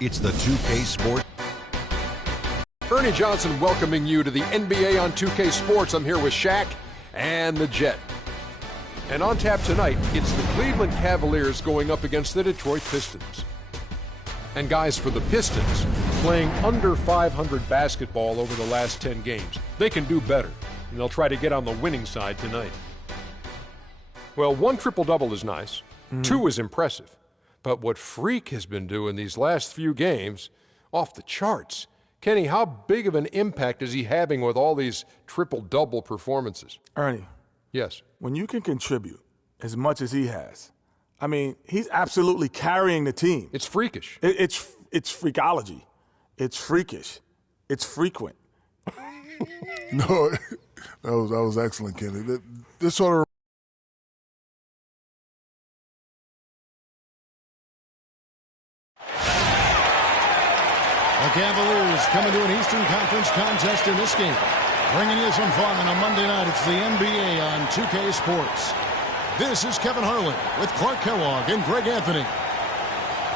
It's the 2K Sports. Ernie Johnson welcoming you to the NBA on 2K Sports. I'm here with Shaq and the Jet. And on tap tonight, it's the Cleveland Cavaliers going up against the Detroit Pistons. And guys, for the Pistons, playing under 500 basketball over the last 10 games, they can do better, and they'll try to get on the winning side tonight. Well, 1 triple-double is nice, 2 is impressive, but what Freak has been doing these last few games, off the charts. Kenny, how big of an impact is he having with all these triple-double performances? Ernie. Yes. When you can contribute as much as he has, I mean, he's absolutely carrying the team. It's freakish. It's freakology. It's freakish. It's frequent. No, that was excellent, Kenny. This sort of the Cavaliers coming to an Eastern Conference contest in this game. Bringing you some fun on a Monday night. It's the NBA on 2K Sports. This is Kevin Harlan with Clark Kellogg and Greg Anthony.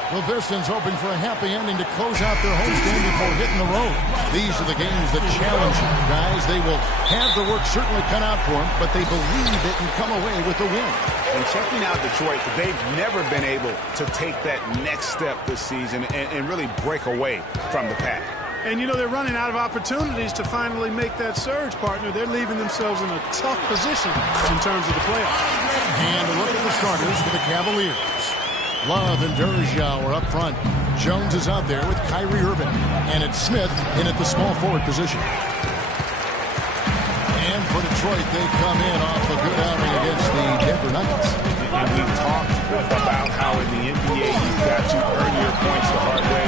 The Pistons hoping for a happy ending to close out their homestand before hitting the road. These are the games that challenge you, guys. They will have the work certainly cut out for them, but they believe they can come away with the win. And checking out Detroit, they've never been able to take that next step this season and really break away from the pack. And, you know, they're running out of opportunities to finally make that surge, partner. They're leaving themselves in a tough position in terms of the playoffs. And a look at the starters for the Cavaliers. Love and Verjao are up front. Jones is out there with Kyrie Irving. And it's Smith in at the small forward position. And for Detroit, they come in off a good outing against the Denver Nuggets. And we've talked about how in the NBA you've got to earn your points the hard way.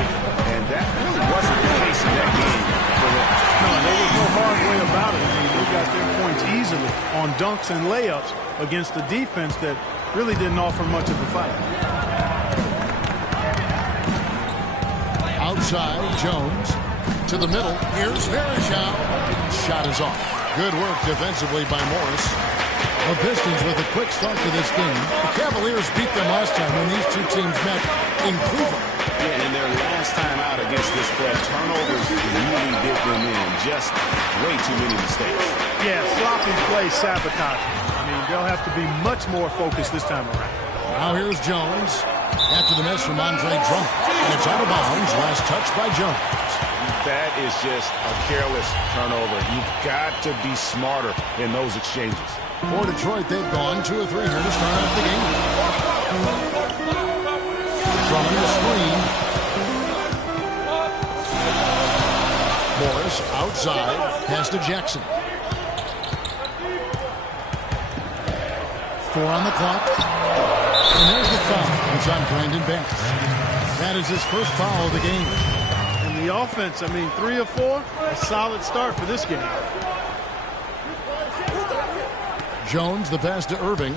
And that really wasn't the case in that game for them. No, there was no hard way about it. I mean, they got their points easily on dunks and layups against a defense that really didn't offer much of a fight. Outside, Jones to the middle. Here's Verjao. Shot is off. Good work defensively by Morris. The Pistons with a quick start to this game. The Cavaliers beat them last time when these two teams met in Cleveland. Yeah, and their last time out against this club, turnovers really did them in. Just way too many mistakes. Yeah, sloppy play sabotage. I mean, they'll have to be much more focused this time around. Now here's Jones after the miss from Andre Drummond. And it's out of bounds. Last touch by Jones. That is just a careless turnover. You've got to be smarter in those exchanges. For Detroit, they've gone 2 of 3 here to start off the game. Drummond the screen. Morris outside. Pass to Jackson. 4 on the clock. And there's the foul. It's on Brandon Banks. That is his first foul of the game. And the offense, I mean, 3 of 4, a solid start for this game. Jones, the pass to Irving.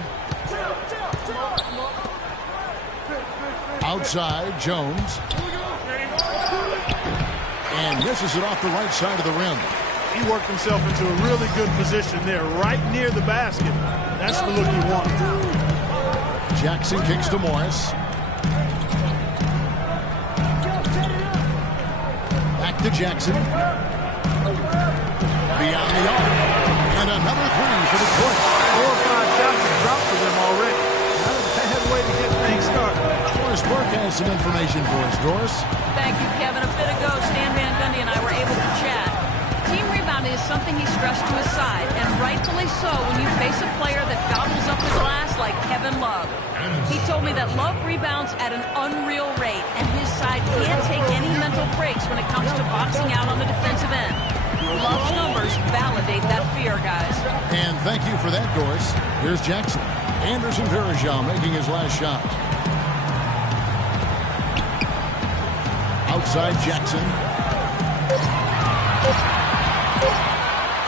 Outside, Jones. And misses it off the right side of the rim. He worked himself into a really good position there, right near the basket. That's the look he wanted. Jackson kicks to Morris. Back to Jackson. Beyond the arc. And another 3 for Detroit. 4 or 5 shots have dropped for them already. Not a bad way to get things started. Doris Burke has some information for us. Doris? Thank you, Kevin. A bit ago, Stan Van Gundy and I were able to chat. Team rebounding is something he stressed to his side, and rightfully so when you face a player that gobbles up the glass like Kevin Love. He told me that Love rebounds at an unreal rate, and his side can't take any mental breaks when it comes to boxing out on the defensive end. Love's numbers validate that fear, guys. And thank you for that, Doris. Here's Jackson. Anderson Verjao making his last shot. Outside Jackson.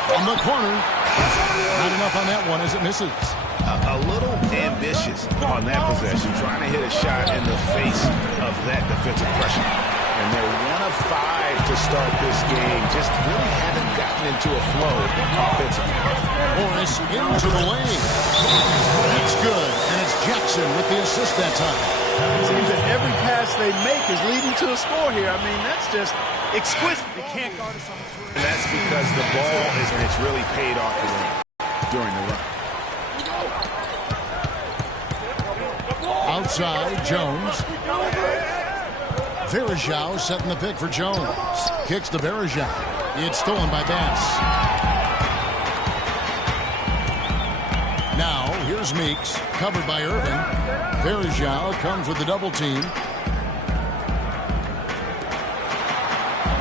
From the corner. Not enough on that one as it misses. A little ambitious on that possession, trying to hit a shot in the face of that defensive pressure. And they're 1 of 5 to start this game. Just really haven't gotten into a flow offensively. Morris into the lane. That's good. And it's Jackson with the assist that time. It seems that every pass they make is leading to a score here. I mean, that's just exquisite. They can't guard us on the front. And that's because the ball it's really paid off for them during the run. Outside, Jones. Verajao setting the pick for Jones. Kicks to Verajao. It's stolen by Bass. Now, here's Meeks, covered by Irvin. Verajao comes with the double team.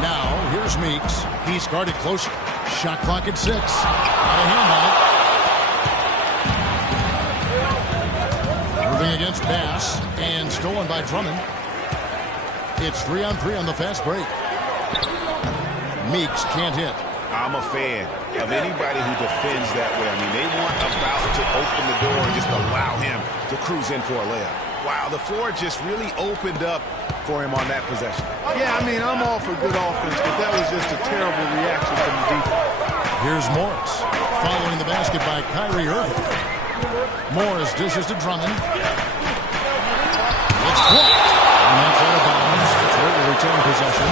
Now, here's Meeks. He's guarded close. Shot clock at 6. Got a hand on it. Irving against Bass, and stolen by Drummond. It's 3-on-3 on the fast break. Meeks can't hit. I'm a fan of anybody who defends that way. I mean, they weren't about to open the door and just allow him to cruise in for a layup. Wow, the floor just really opened up for him on that possession. Yeah, I mean, I'm all for good offense, but that was just a terrible reaction from the defense. Here's Morris, following the basket by Kyrie Irving. Morris dishes to Drummond. It's blocked. And that's out of bounds. Detroit will retain possession.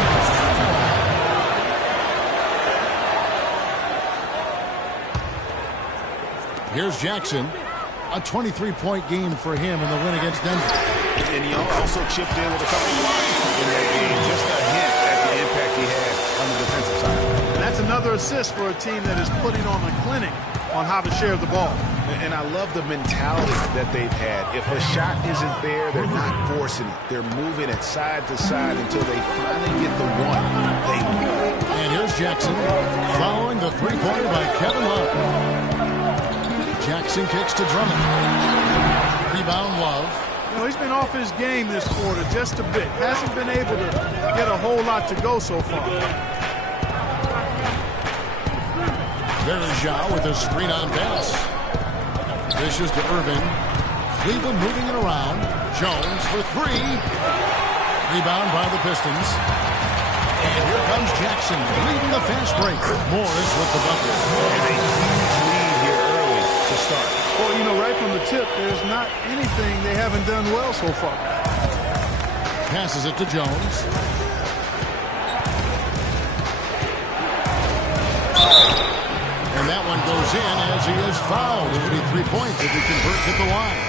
Here's Jackson. A 23-point game for him in the win against Denver. And he also chipped in with a couple blocks in that game. Just a hint at the impact he had on the defensive side. And that's another assist for a team that is putting on a clinic on how to share the ball. And I love the mentality that they've had. If a shot isn't there, they're not forcing it. They're moving it side to side until they finally get the one they want. And here's Jackson following the three-pointer by Kevin Love. Jackson kicks to Drummond. Rebound Love. You know, he's been off his game this quarter just a bit. Hasn't been able to get a whole lot to go so far. Verajao with a screen on pass. Dishes to Irving. Cleveland moving it around. Jones for 3. Rebound by the Pistons. And here comes Jackson leading the fast break. Morris with the bucket. And a huge lead here early to start. Well, you know, right from the tip, there's not anything they haven't done well so far. Passes it to Jones. And that one goes in as he is fouled. It'll be 3 points if he converts at the line.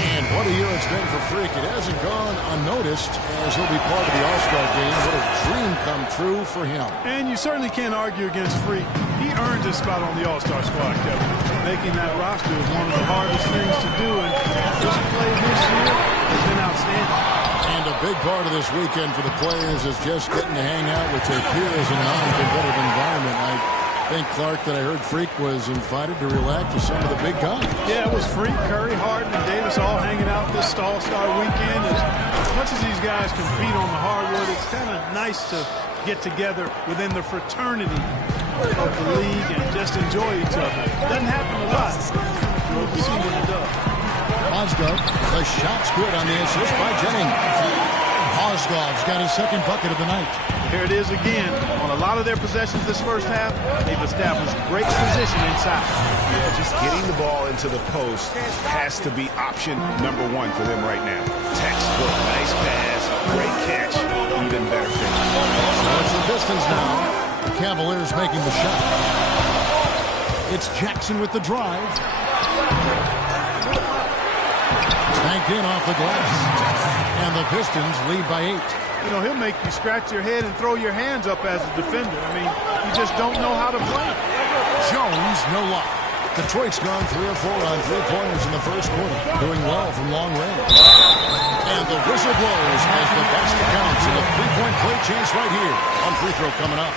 And what a year it's been for Freak. It hasn't gone unnoticed as he'll be part of the All-Star game. What a dream come true for him. And you certainly can't argue against Freak. He earned his spot on the All-Star squad, Kevin. Making that roster is one of the hardest things to do, and his play this year has been outstanding. And a big part of this weekend for the players is just getting to hang out with their peers in a non-competitive environment. I think, Clark, that I heard Freak was invited to relax with some of the big guys. Yeah, it was Freak, Curry, Harden, and Davis all hanging out this All-Star weekend. As much as these guys compete on the hardwood, it's kind of nice to get together within the fraternity of the league and just enjoy each other. Doesn't happen a lot. We'll see when it does. Mozgov, the shot's good on the assist by Jennings. Mozgov's got his second bucket of the night. Here it is again. On a lot of their possessions this first half, they've established great position inside. Yeah, just getting the ball into the post has to be option number 1 for them right now. Textbook, nice pass, great catch, even better finish. So it's the Pistons now. The Cavaliers making the shot. It's Jackson with the drive. Banked in off the glass. And the Pistons lead by 8. You know, he'll make you scratch your head and throw your hands up as a defender. I mean, you just don't know how to play. Jones, no luck. Detroit's gone 3 or 4 on three-pointers in the first quarter, doing well from long range. And the whistle blows as the basket counts, and a three-point play chance right here on free throw coming up.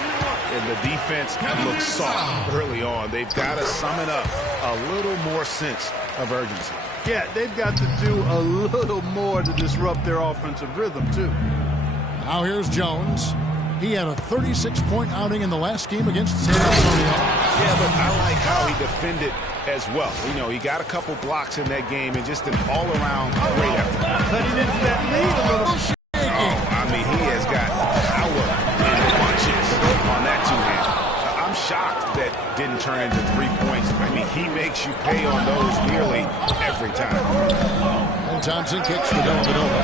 And the defense looks soft early on. They've got to sum it up a little more sense of urgency. Yeah, they've got to do a little more to disrupt their offensive rhythm, too. Now here's Jones. He had a 36-point outing in the last game against San Antonio. Yeah, but I like how he defended as well. You know, he got a couple blocks in that game and just an all-around great effort. Cutting into that lead a little. Oh, I mean, he has got power in bunches on that two-hand. I'm shocked that didn't turn into 3 points. I mean, he makes you pay on those nearly every time. And Thompson kicks to Dellavedova.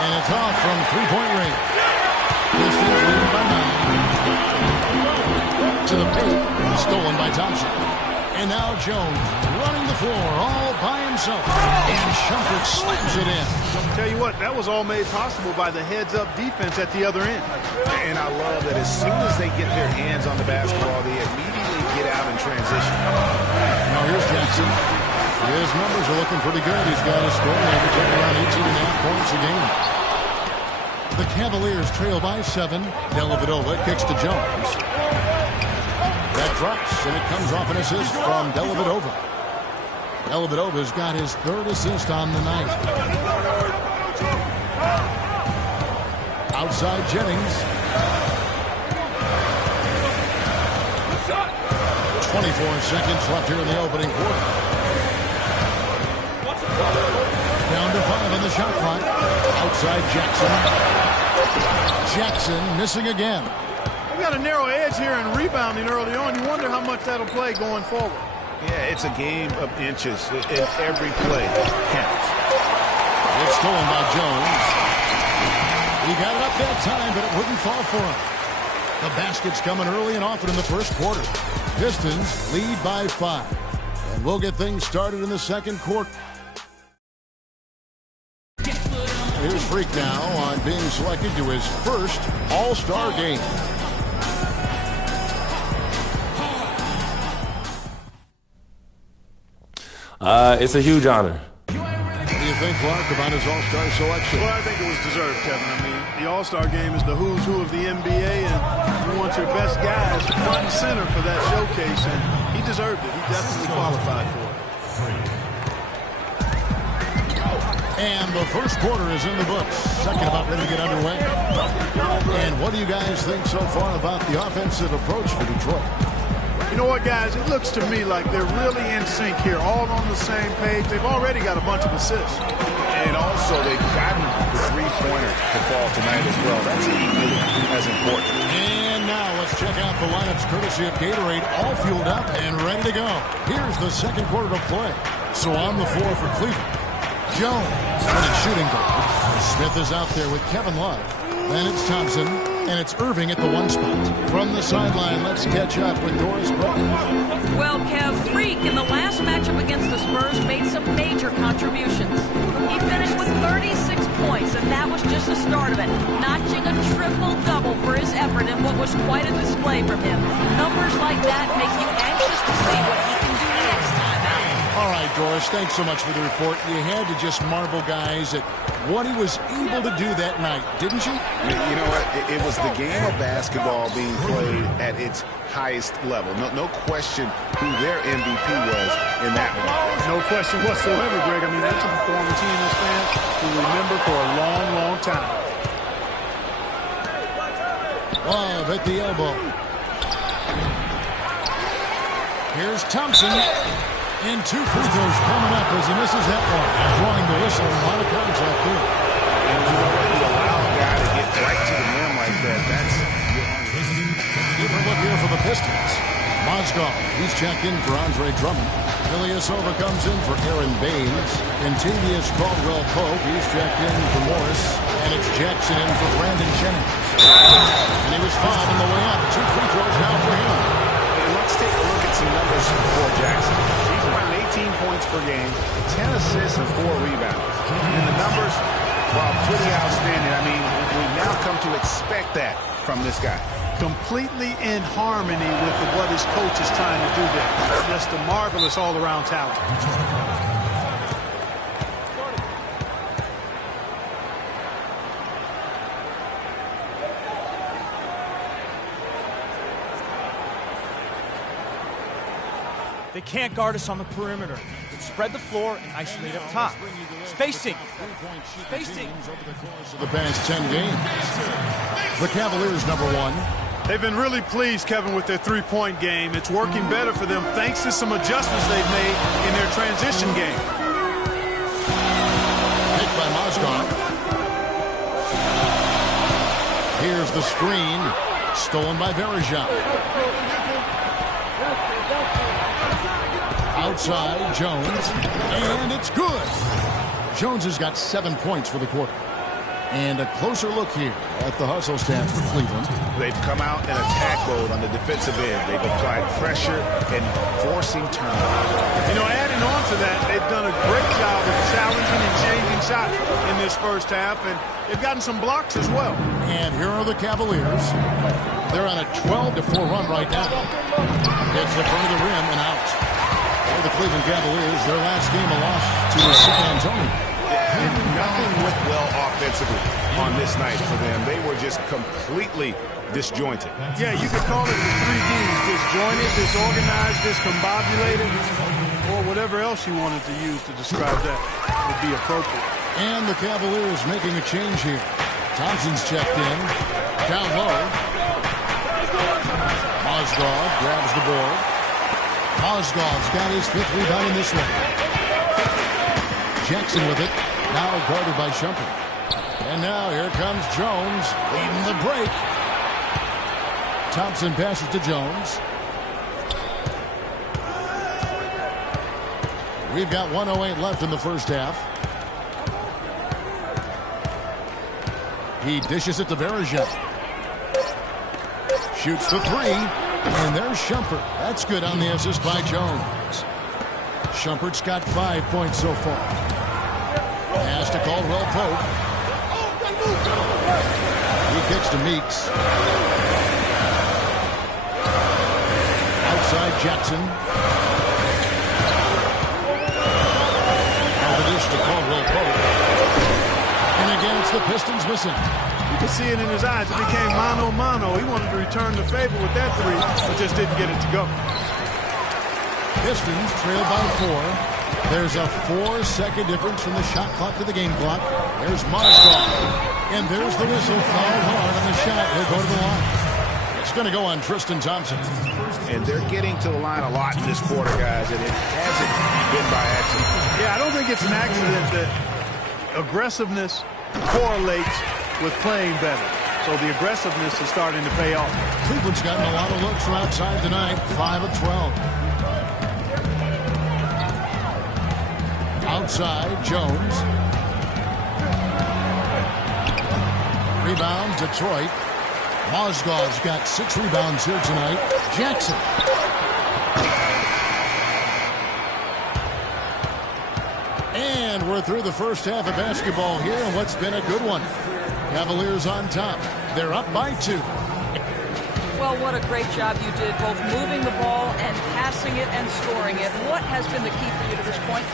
And it's off from three-point range. Pistons leading by 9. To the paint, stolen by Thompson. And now Jones running the floor all by himself. And Shumpert slams it in. Tell you what, that was all made possible by the heads-up defense at the other end. And I love that as soon as they get their hands on the basketball, they immediately get out in transition. Now here's Jackson. His numbers are looking pretty good. He's got a scoring average of around 18.5 points a game. The Cavaliers trail by 7. Dellavedova kicks to Jones. That drops, and it comes off an assist from Dellavedova. Dellavedova's got his 3rd assist on the night. Outside Jennings. 24 seconds left here in the opening quarter. Down to 5 on the shot clock. Outside Jackson. Jackson missing again. We got a narrow edge here in rebounding early on. You wonder how much that'll play going forward. Yeah, it's a game of inches. Every play counts. It's stolen by Jones. He got it up that time, but it wouldn't fall for him. The basket's coming early and often in the first quarter. Pistons lead by 5. And we'll get things started in the second quarter. Here's Freak now on being selected to his first All-Star game. It's a huge honor. What do you think, Clark, about his All-Star selection? Well, I think it was deserved, Kevin. I mean, the All-Star game is the who's who of the NBA, and you want your best guys front and center for that showcase, and he deserved it. He definitely qualified for it. And the first quarter is in the books. Second about ready to get underway. And what do you guys think so far about the offensive approach for Detroit? You know what, guys? It looks to me like they're really in sync here, all on the same page. They've already got a bunch of assists. And also, they've gotten the three-pointer to fall tonight as well. That's equally as important. And now let's check out the lineups courtesy of Gatorade, all fueled up and ready to go. Here's the second quarter to play. So on the floor for Cleveland, Jones with a shooting guard. Smith is out there with Kevin Love. Then it's Thompson, and it's Irving at the 1 spot. From the sideline, let's catch up with Doris Burke. Well, Kev, Freak in the last matchup against the Spurs made some major contributions. He finished with 36 points, and that was just the start of it, notching a triple-double for his effort in what was quite a display from him. Numbers like that make you anxious to see what he can do next time out. All right, Doris, thanks so much for the report. You had to just marvel, guys, at what he was able to do that night, didn't you? You know what? It was the game of basketball being played at its highest level. No question who their MVP was in that one. No question whatsoever, Greg. I mean, that's a performance he and his fans will remember for a long, long time. Love at the elbow. Here's Thompson. And 2 free throws coming up as he misses that one. Drawing the whistle, a lot of contact there. And you know what? You allow a guy to get right to the rim like that. That's different look here for the Pistons. Mozgov, he's checked in for Andre Drummond. Ilyasova comes in for Aaron Baines. Contavious Caldwell-Pope, he's checked in for Morris. And it's Jackson in for Brandon Jennings. And he was fouled on the way up. 2 free throws now for him. And let's take a look at some numbers for Jackson. He's around 18 points per game, 10 assists and 4 rebounds. And the numbers, well, pretty outstanding. I mean, we now come to expect that from this guy. Completely in harmony with what his coach is trying to do there. Just a marvelous all-around talent. They can't guard us on the perimeter. Spread the floor and isolate up top. Spacing. Spacing. Over the course of the past 10 games. The Cavaliers, number 1. They've been really pleased, Kevin, with their three-point game. It's working better for them thanks to some adjustments they've made in their transition game. Picked by Mozgov. Here's the screen. Stolen by Verejao. Outside, Jones, and it's good. Jones has got 7 points for the quarter. And a closer look here at the hustle stats for Cleveland. They've come out in attack mode on the defensive end. They've applied pressure and forcing turnovers. You know, adding on to that, they've done a great job of challenging and changing shots in this first half, and they've gotten some blocks as well. And here are the Cavaliers. They're on a 12-4 run right now. Hits the front of the rim and out. For the Cleveland Cavaliers, their last game a loss to San Antonio. And nothing went well offensively on this night for them. They were just completely disjointed. Yeah, you could call it the 3 Ds: disjointed, disorganized, discombobulated, or whatever else you wanted to use to describe that would be appropriate. And the Cavaliers making a change here. Thompson's checked in. Down low. Mozgov grabs the board. Mozgov's got his 5th rebound in this one. Jackson with it. Now guarded by Shumpert. And now here comes Jones leading the break. Thompson passes to Jones. We've got 1:08 left in the first half. He dishes it to Verejao. Shoots the 3. And there's Shumpert. That's good on the assist by Jones. Shumpert's got 5 points so far. Pass to Caldwell Pope. He kicks to Meeks. Outside Jackson. Now the dish to Caldwell Pope. And again, it's the Pistons missing. You could see it in his eyes. It became mano-mano. He wanted to return the favor with that 3, but just didn't get it to go. Pistons trail by 4. There's a 4-second difference from the shot clock to the game clock. There's Mozgov. And there's the whistle. Foul hard on the shot. He'll go to the line. It's going to go on Tristan Thompson. And they're getting to the line a lot in this quarter, guys, and it hasn't been by accident. Yeah, I don't think it's an accident that aggressiveness correlates with playing better. So the aggressiveness is starting to pay off. Cleveland's gotten a lot of looks from outside tonight. 5 of 12. Outside, Jones. Rebound, Detroit. Mozgov's got 6 rebounds here tonight. Jackson. And we're through the first half of basketball here, and what's been a good one. Cavaliers on top. They're up by 2. Well, what a great job you did, both moving the ball and passing it and scoring it. What has been the key for you to this point?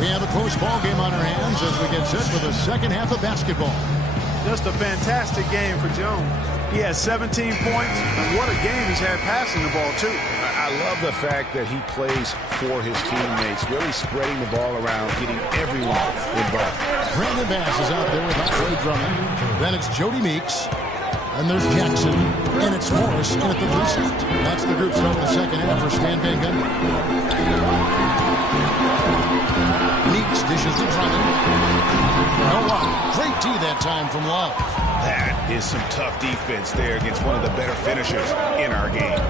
We have a close ball game on our hands as we get set for the second half of basketball. Just a fantastic game for Jones. He has 17 points, and what a game he's had passing the ball, too. I love the fact that he plays for his teammates, really spreading the ball around, getting everyone involved. Brandon Bass is out there with Ray Drummond. Then it's Jody Meeks. And there's Jackson. And it's Morris in at the 3 slot. That's the group start of the second half for Stan Van Gundy. Meeks dishes to Drummond. No luck. Great D that time from Love. That is some tough defense there against one of the better finishers in our game.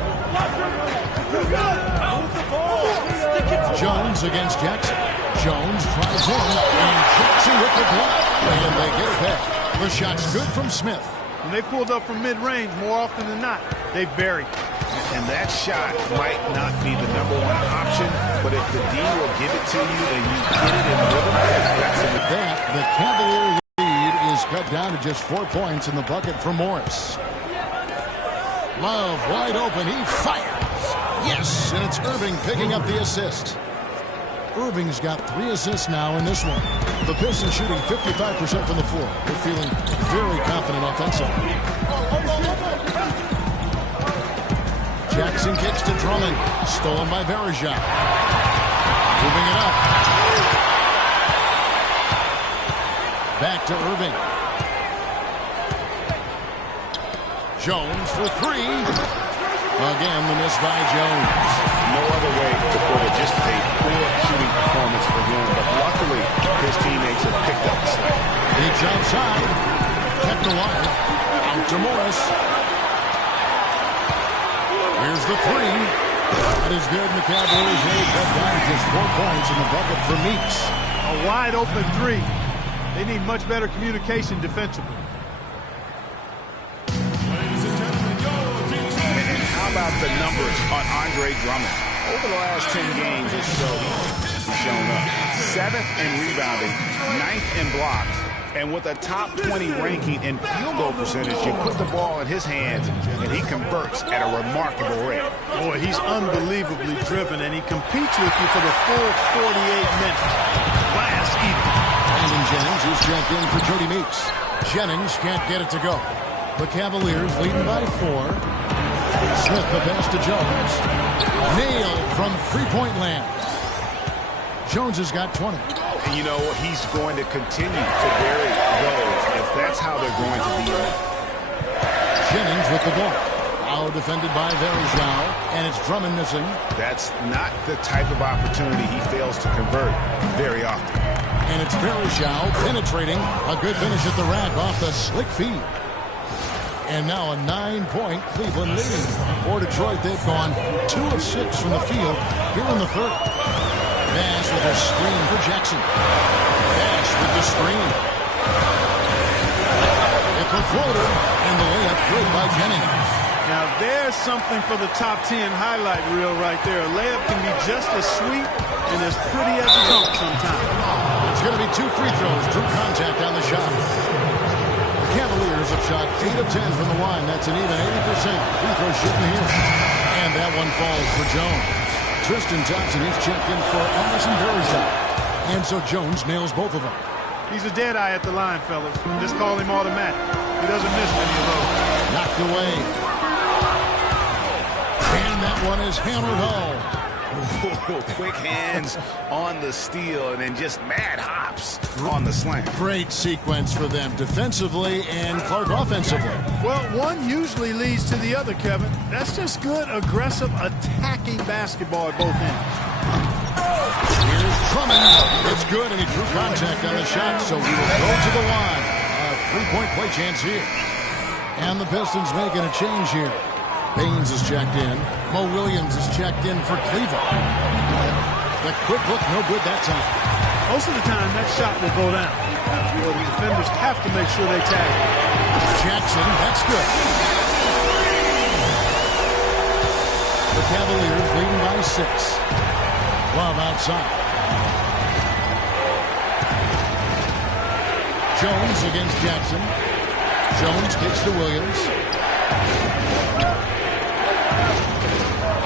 Jones against Jackson. Jones tries in, and Jackson with the block. And they get it back. The shot's good from Smith. When they pulled up from mid-range, more often than not, they buried. And that shot might not be the #1 option, but if the D will give it to you and you get it in rhythm, that's it. With that, the Cavalier lead is cut down to just 4 points in the bucket for Morris. Love wide open. He fires. Yes, and it's Irving picking up the assist. Irving's got 3 assists now in this one. The Pistons shooting 55% from the floor. They're feeling very confident offensively. Jackson kicks to Drummond. Stolen by Verejao. Moving it up. Back to Irving. Jones for three. Again, the miss by Jones. No other way to put it, just a poor shooting performance for him, but luckily his teammates have picked up the slack. Reach outside, kept alive, out to Morris. Here's the three. That is good, and the Cavaliers will cut down just 4 points in the bucket for Meeks. A wide open three. They need much better communication defensively. And how about the numbers on Andre Drummond? Over the last 10 games or so, he's shown up. 7th in rebounding, 9th in blocks, and with a top 20 ranking in field goal percentage, you put the ball in his hands, and he converts at a remarkable rate. Boy, he's unbelievably driven, and he competes with you for the full 48 minutes. Last evening. Brandon Jennings is checked in for Jody Meeks. Jennings can't get it to go. The Cavaliers leading by 4. Smith the pass to Jones. Nailed from three-point land. Jones has got 20. And you know, he's going to continue to vary those if that's how they're going to be in it. Jennings with the ball. Now defended by Verjao, and it's Drummond missing. That's not the type of opportunity he fails to convert very often. And it's Verjao penetrating. A good finish at the rack off the slick feed. And now a 9-point Cleveland lead. For Detroit, they've gone 2 of 6 from the field here in the third. Nash with a screen for Jackson. Nash with the screen. It's a floater, and the layup good by Jennings. Now there's something for the top 10 highlight reel right there. A layup can be just as sweet and as pretty as a dunk sometimes. It's going to be 2 free throws. Drew contact on the shot. The Cavaliers have shot 8 of 10 from the line. That's an even 80% free throw shooting here. And that one falls for Jones. Tristan Thompson is checked in for Allison Verjao. And so Jones nails both of them. He's a dead eye at the line, fellas. Just call him automatic. He doesn't miss many of those. Knocked away. And that one is hammered home. Quick hands on the steal and then just mad hops on the slam. Great sequence for them defensively and Clark offensively. Well, one usually leads to the other, Kevin. That's just good, aggressive, attacking basketball at both ends. Here's Drummond. It's good, and he drew contact on the shot, so he will go to the line. A 3-point play chance here. And the Pistons making a change here. Baines is checked in. Mo Williams is checked in for Cleveland. The quick look, no good that time. Most of the time, that shot will go down. Well, the defenders have to make sure they tag it. Jackson, that's good. The Cavaliers leading by 6. Love outside. Jones against Jackson. Jones kicks to Williams.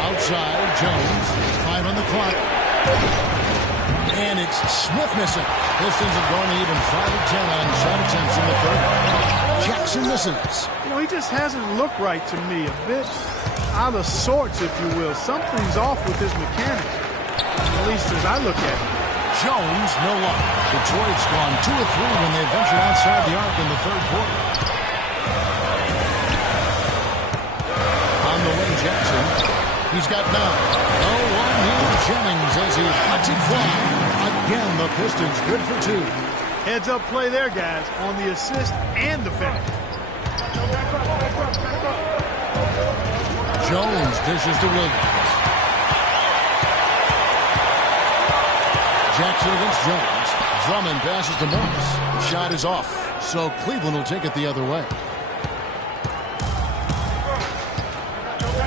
Outside, Jones. 5 on the clock. And it's Smith missing. Pistons have gone even 5 of 10 on shot attempts in the third. Jackson misses. You know, he just hasn't looked right to me. A bit out of sorts, if you will. Something's off with his mechanics, at least as I look at it. Jones, no luck. Detroit's gone 2 of 3 when they ventured outside the arc in the third quarter. On the wing, Jackson. He's got 9. Oh, one here, Jennings as he lets it fly. Again, the Pistons good for 2. Heads up play there, guys, on the assist and the finish. Jones dishes to Williams. Jackson against Jones. Drummond passes to Morris. The shot is off, so Cleveland will take it the other way.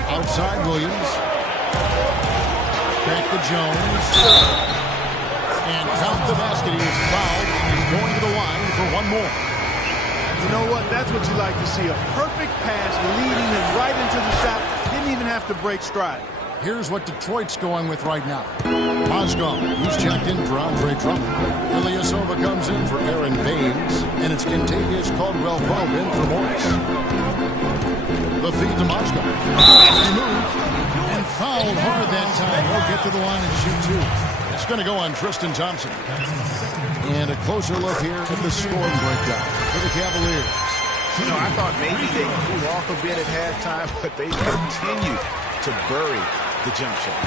Outside Williams. Back to Jones. And count the basket. He is fouled. He's going to the line for one more. You know what? That's what you like to see. A perfect pass leading him right into the shot. Didn't even have to break stride. Here's what Detroit's going with right now. Mozgov, who's checked in for Andre Drummond. Ilyasova comes in for Aaron Baines. And it's Kentavious Caldwell-Pope in for Morris. The feed to Mozgov. Removed. And fouled hard that time. He'll get to the line and shoot 2. It's going to go on Tristan Thompson. And a closer look here at the scoring breakdown for the Cavaliers. You know, I thought maybe they cooled off a bit at halftime, but they continue to bury the jump shot.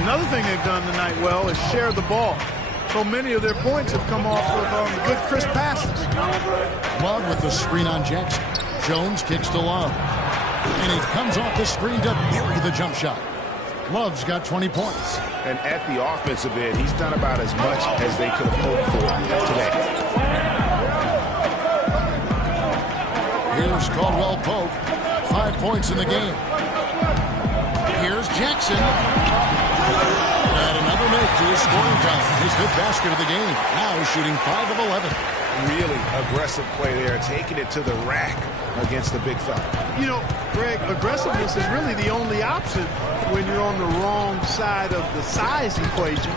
Another thing they've done tonight well is share the ball. So many of their points have come off of good, crisp passes. Love with the screen on Jackson. Jones kicks to Love. And he comes off the screen to bury the jump shot. Love's got 20 points. And at the offensive end, he's done about as much as they could have hoped for today. Here's Caldwell Pope. 5 points in the game. Here's Jackson. And another make to his scoring time. His fifth basket of the game. Now he's shooting 5 of 11. Really aggressive play there, taking it to the rack against the big fella. You know, Greg, aggressiveness is really the only option when you're on the wrong side of the size equation.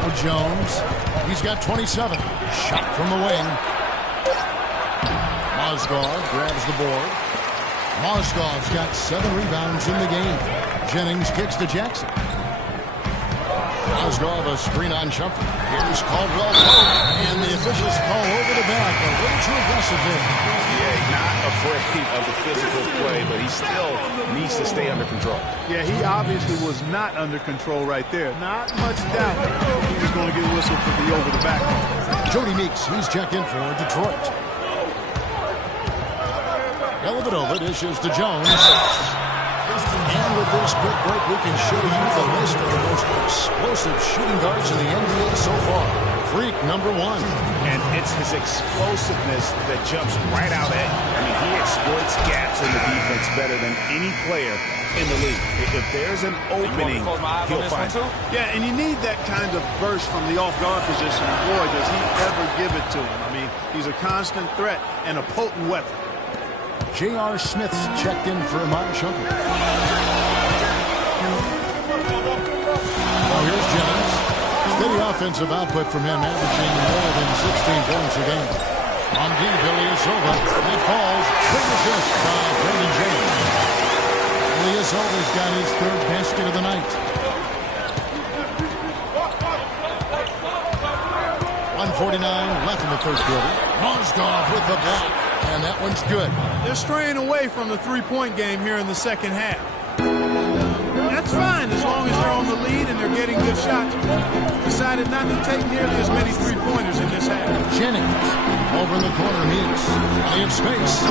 Now Jones. He's got 27. Shot from the wing. Mozgov grabs the board. Mozgov's got 7 rebounds in the game. Jennings kicks to Jackson. Mozgov a screen on jumper. Here's Caldwell Pope. And the officials call over the back. A little too aggressive there. Yeah, not afraid of the physical play, but he still needs to stay under control. Yeah, he obviously was not under control right there. Not much doubt he was going to get whistled for the over-the-back. Jody Meeks, he's checked in for Detroit. Dellavedova dishes to Jones. And with this quick break, we can show you the list of the most explosive shooting guards in the NBA so far. Freak number 1. And it's his explosiveness that jumps right out at you. I mean, he exploits gaps in the defense better than any player in the league. If there's an opening, he'll find it. Yeah, and you need that kind of burst from the off-guard position. Boy, does he ever give it to him. I mean, he's a constant threat and a potent weapon. J.R. Smith's checked in for Iman Shumpert. Now here's Jennings. Steady offensive output from him, averaging more than 16 points a game. On D, Ilyasova. That falls. Big assist by Brendan James. Ilyasova's got his 3rd basket of the night. 1:49 left in the 3rd quarter. Mozgov with the block. And that one's good. They're straying away from the three-point game here in the second half. That's fine as long as they're on the lead and they're getting good shots. Decided not to take nearly as many three-pointers in this half. Jennings over in the corner. Meeks. Plenty of space.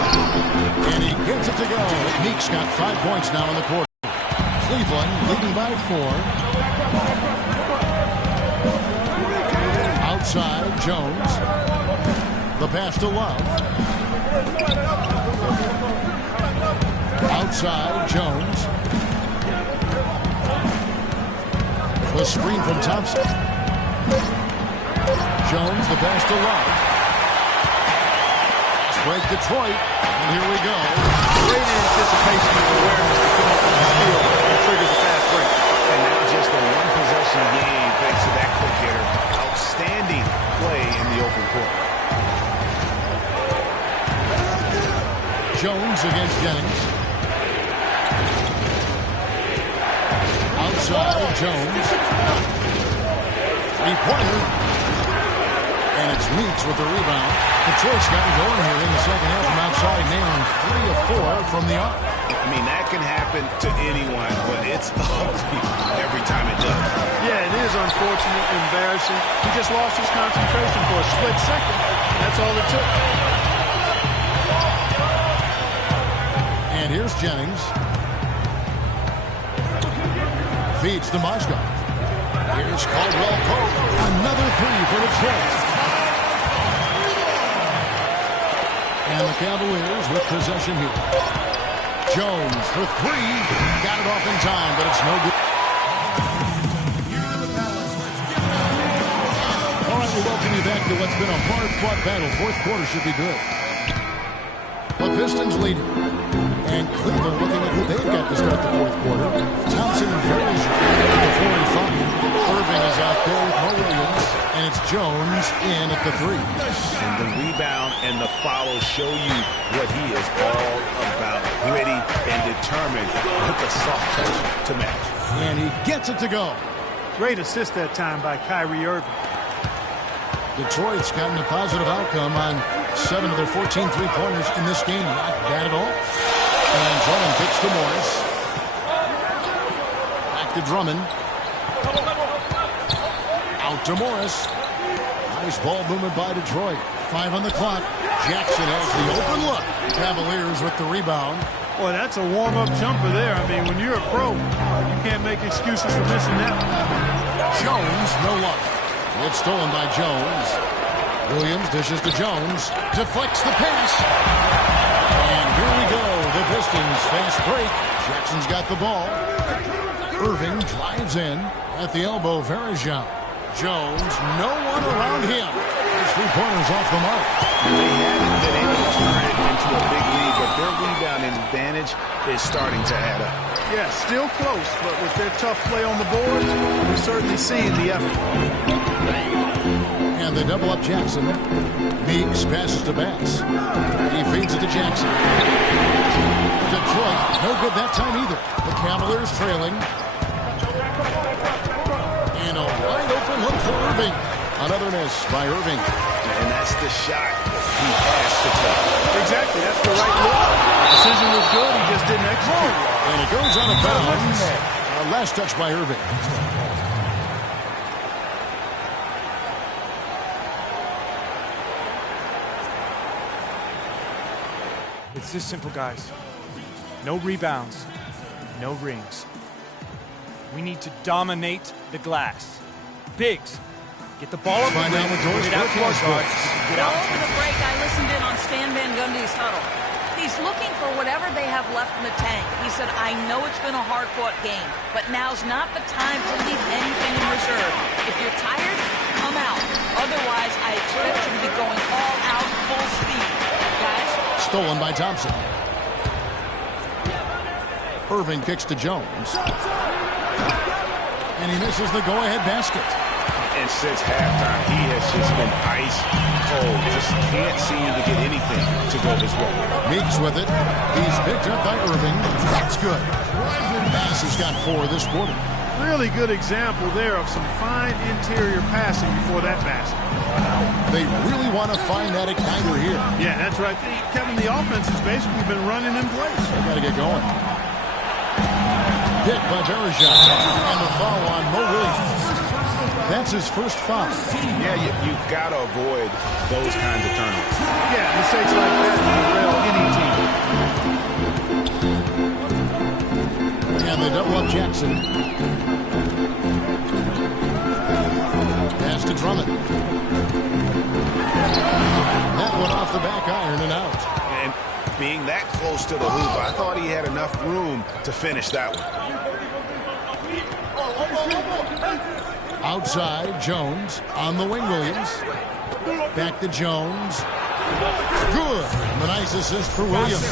And he gets it to go. Meeks got 5 points now in the quarter. Cleveland leading by 4. Outside, Jones. The pass to Love. Outside, Jones. The screen from Thompson. Jones, the pass to Love. Break Detroit, and here we go. Great anticipation and awareness to come up on the field and trigger the fast break. And now just a one-possession game thanks to that quick hitter. Outstanding play in the open court. Jones against Jennings. Outside, Jones. Three-pointer. And it's Meeks with the rebound. Detroit's gotten going here in the second half from outside, nailing 3 of 4 from the arc. I mean, that can happen to anyone, but it's ugly every time it does. Yeah, it is unfortunate, embarrassing. He just lost his concentration for a split second. That's all it took. And here's Jennings. Feeds to Mozgov. Here's Caldwell Pope. Another 3 for Detroit. And the Cavaliers with possession here. Jones for 3. Got it off in time, but it's no good. All right, we welcome you back to what's been a hard-fought battle. Fourth quarter should be good. The Pistons leading. And Cleveland looking at who they've got to start the fourth quarter. Thompson and Frazier at the 4 and 5. Irving is out there with Mo Williams. And it's Jones in at the 3. And the rebound and the follow show you what he is all about. Gritty and determined with the soft touch to match. And he gets it to go. Great assist that time by Kyrie Irving. Detroit's gotten a positive outcome on 7 of their 14 three-pointers in this game. Not bad at all. And Drummond kicks to Morris. Back to Drummond. Out to Morris. Nice ball movement by Detroit. 5 on the clock. Jackson has the open look. Cavaliers with the rebound. Boy, that's a warm-up jumper there. I mean, when you're a pro, you can't make excuses for missing that one. Jones, no luck. It's stolen by Jones. Williams dishes to Jones. Deflects the pass. And here we go. The Pistons fast break. Jackson's got the ball. Irving drives in. At the elbow, Varejao. Jones, no one around him. His three-pointers off the mark. And they haven't been able to turn it into a big lead, but their rebounding advantage is starting to add up. Yeah, still close, but with their tough play on the board, we're certainly seeing the effort. And they double up Jackson. Meeks passes to Bass. He feeds it to Jackson. Detroit, no good that time either. The Cavaliers trailing. And a wide open look for Irving. Another miss by Irving. And that's the shot he has to take. Exactly, that's the right look. The decision was good, he just didn't execute. And it goes out of bounds. Last touch by Irving. It's this simple, guys. No rebounds, no rings. We need to dominate the glass. Biggs, get the ball up. Find out what Get out to our guards. Get out. Over the break, I listened in on Stan Van Gundy's huddle. He's looking for whatever they have left in the tank. He said, I know it's been a hard-fought game, but now's not the time to leave anything in reserve. If you're tired, come out. Otherwise, I expect you to be going all out full speed. Guys? Stolen by Thompson. Irving kicks to Jones. And he misses the go-ahead basket. And since halftime, he has just been ice cold. Just can't seem to get anything to go his way. Meeks with it. He's picked up by Irving. That's good. Bass has got 4 this quarter. Really good example there of some fine interior passing before that basket. They really want to find that igniter here. Yeah, that's right. Kevin, the offense has basically been running in place. They got to get going. Hit by Varejao. And the foul on Mo Williams. That's his first foul. Yeah, you've got to avoid those kinds of turnovers. Yeah, mistakes like that derail any team. And they double up Jackson. Pass to Drummond. That one off the back iron and out. And being that close to the hoop, I thought he had enough room to finish that one. Outside, Jones on the wing, Williams. Back to Jones. Good. A nice assist for Williams.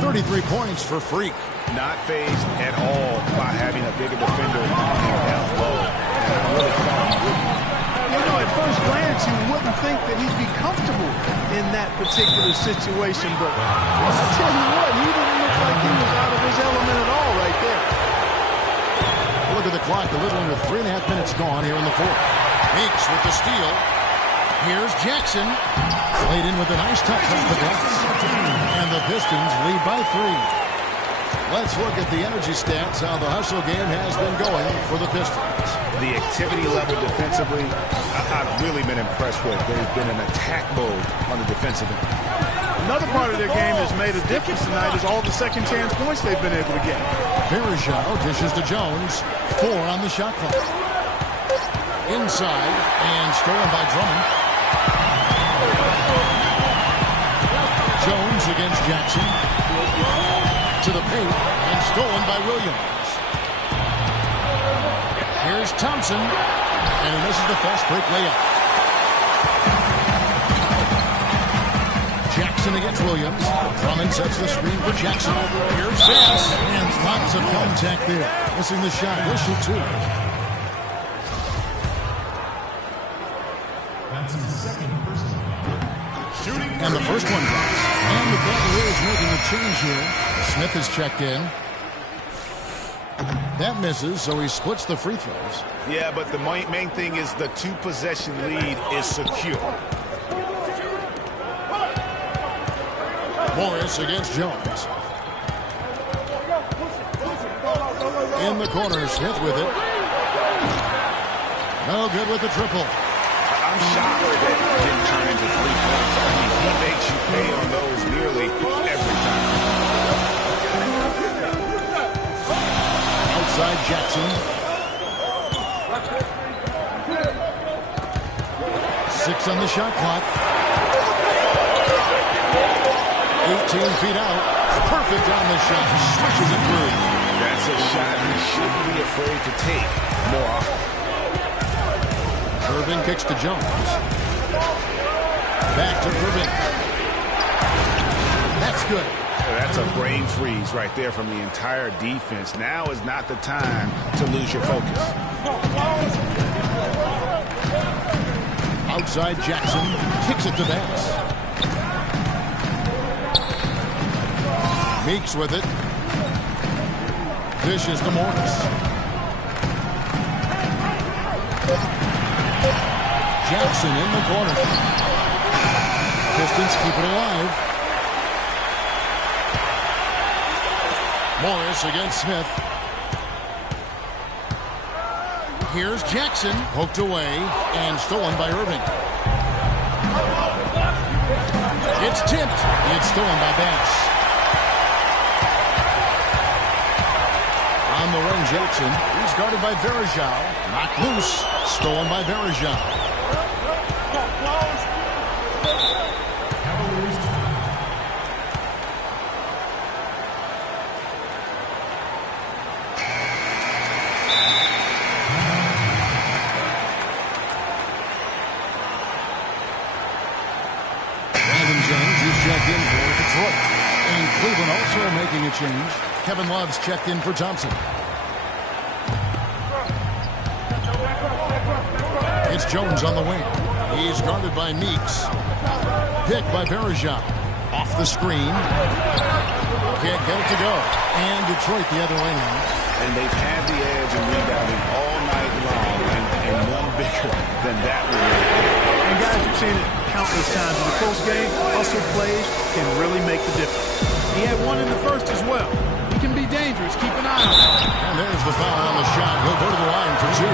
33 points for Freak. Not phased at all by having a bigger defender on him down low. And I really thought he wouldn't. You know, at first glance, you wouldn't think that he'd be comfortable in that particular situation, but I'll tell you what, he didn't look like he was out of his element at all right there. Look at the clock, a little under 3.5 minutes gone here in the fourth. Meeks with the steal. Here's Jackson. Laid in with a nice touch off the glass. And the Pistons lead by 3. Let's look at the energy stats, how the hustle game has been going for the Pistons. The activity level defensively, I've really been impressed with. They've been in attack mode on the defensive end. Another part of their game that's made a difference tonight is all the second chance points they've been able to get. Varejao dishes to Jones. 4 on the shot clock. Inside and stolen by Drummond. Jones against Jackson. To the paint and stolen by Williams. Here's Thompson. And he misses the fast break layup. Jackson against Williams. Drummond sets the screen for Jackson. Here's Bass. And lots of contact there. Missing the shot. He'll shoot 2. That's his second personal. And the first one drops. And the Cavaliers making a change here. Smith is checked in. That misses, so he splits the free throws. Yeah, but the main thing is the two-possession lead is secure. Morris against Jones. In the corner, Smith with it. No good with the triple. I'm shocked that it didn't turn into 3 points. I mean, he makes you pay on those nearly every time. Outside Jackson. 6 on the shot clock. 18 feet out. Perfect on the shot. Swishes it through. That's a shot he shouldn't be afraid to take more often. Irving kicks to Jones. Back to Irving. That's good. That's a brain freeze right there from the entire defense. Now is not the time to lose your focus. Outside Jackson. Kicks it to Banks. Meeks with it. Dishes to Morris. Jackson in the corner. Pistons keep it alive. Morris against Smith. Here's Jackson. Poked away and stolen by Irving. It's tipped. It's stolen by Banks. On the run, Jackson. He's guarded by Varejao. Knocked loose. Stolen by Varejao. And Cleveland also making a change. Kevin Love's checked in for Thompson. It's Jones on the wing. He's guarded by Meeks. Picked by Varejao. Off the screen. Can't get it to go. And Detroit the other way now. And they've had the edge and rebounding all night long. And none bigger than that one. And guys, you've seen it countless times in the close game. Hustle plays can really make the difference. He had one in the first as well. He can be dangerous. Keep an eye on him. And there's the foul on the shot. He'll go to the line for 2.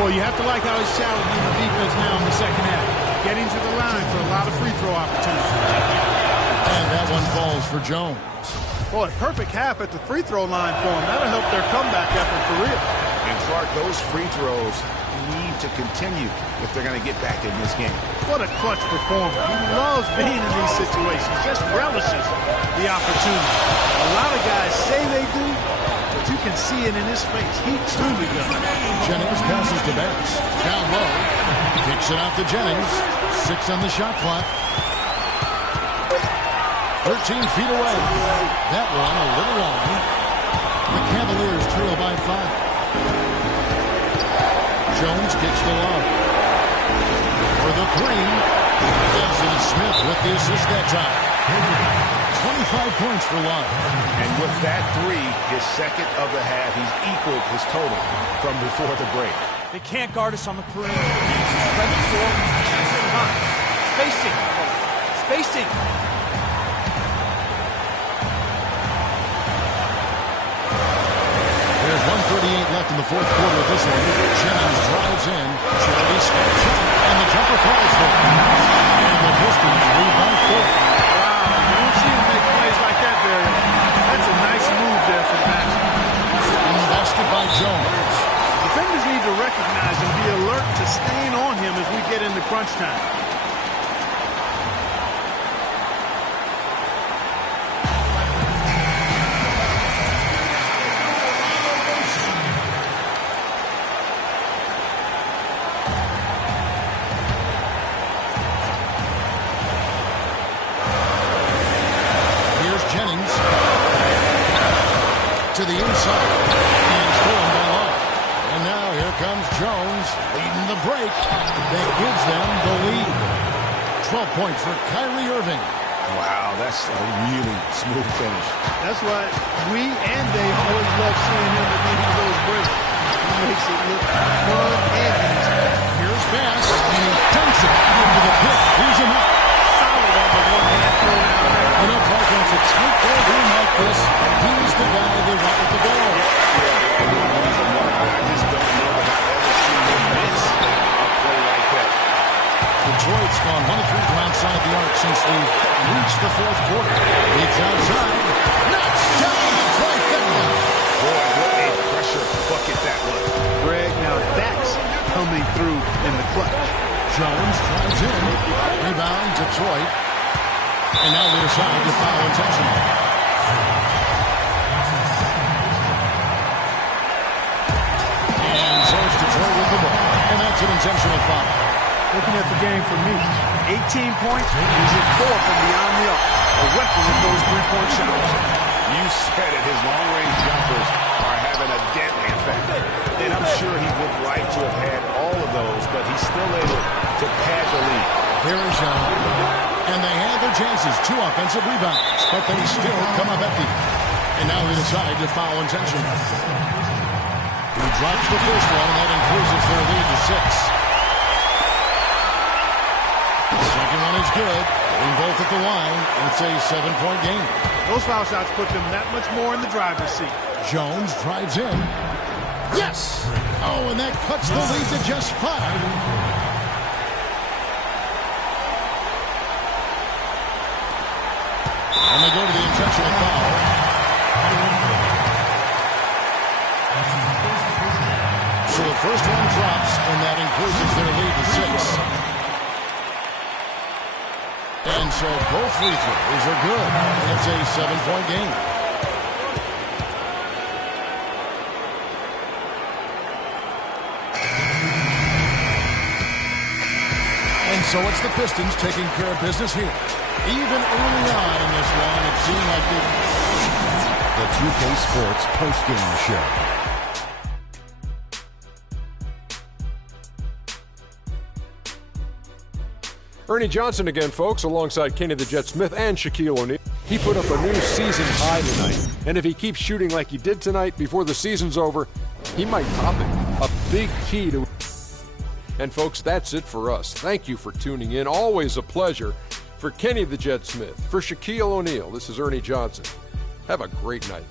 Boy, you have to like how he's challenging the defense now in the second half. Getting to the line for a lot of free throw opportunities. And that one falls for Jones. Boy, perfect half at the free throw line for him. That'll help their comeback effort for real. And Clark, those free throws need to continue if they're going to get back in this game. What a clutch performer. He loves being in these situations, just relishes the opportunity. A lot of guys say they do, but you can see it in his face. He truly does. Jennings passes to Banks. Down low. Kicks it out to Jennings. 6 on the shot clock. 13 feet away. That one a little long. The Cavaliers trail by 5. Jones kicks to Love. For the 3. Anthony Smith with the assist that time. 25 points for Love. And with that 3, his second of the half, he's equaled his total from before the break. They can't guard us on the perimeter. Spread the floor. Come on. Spacing. Spacing. There's 1:38 left in the fourth quarter of this one. Jennings drives in. Charity step shot. And the jumper falls for him. And the Pistons lead by 4. Wow, you don't see him make plays like that very often. That's a nice move there from Maxey. And the basket by Jones. Defenders need to recognize and be alert to staying on him as we get into crunch time. To the inside. And stolen by Love. And now here comes Jones leading the break. That gives them the lead. 12 points for Kyrie Irving. Wow, that's a really smooth finish. That's why we and they always love seeing him at the end of those breaks. He makes it look fun and easy. Here's Bass, and he dunks it into the pit. He's him up. Solid on the one-hand throw down there. You know, Clark, when it's a tight ball game like this, he's the guy they want with the ball. I just don't know that I've ever seen him miss a play like that. Detroit's gone 1 of 3 from outside the arc since they reached the fourth quarter. It's outside. Knocks down Detroit that one. Boy, what a pressure bucket that was. Greg, now that's coming through in the clutch. Jones drives in. Rebound, Detroit. And now they decide to foul intentionally. And so it's Detroit with the ball. And that's an intentional foul. Looking at the game for me, 18 points, he's at 4 from beyond the arc. A weapon with those three-point shots. You said it, his long-range jumpers are having a deadly effect. And I'm sure he would like to have had all of those, but he's still able to pad the lead. Here is Young. And they had their chances, 2 offensive rebounds, but they still come up empty. And now they decide to foul intentionally. He drops the first one, and that increases their lead to 6. The second one is good. Getting both at the line. It's a 7-point game. Those foul shots put them that much more in the driver's seat. Jones drives in. Yes! Oh, and that cuts the lead to just 5. And they go to the intentional foul. So the first one drops, and that increases their lead to 6. And so both free throws are good. It's a 7-point game. And so it's the Pistons taking care of business here. Even early on in this one, it seemed like The 2K Sports postgame show. Ernie Johnson again, folks, alongside Kenny the Jet Smith and Shaquille O'Neal. He put up a new season high tonight. And if he keeps shooting like he did tonight before the season's over, he might top it. A big key to... And folks, that's it for us. Thank you for tuning in. Always a pleasure. For Kenny the Jet Smith, for Shaquille O'Neal, this is Ernie Johnson. Have a great night.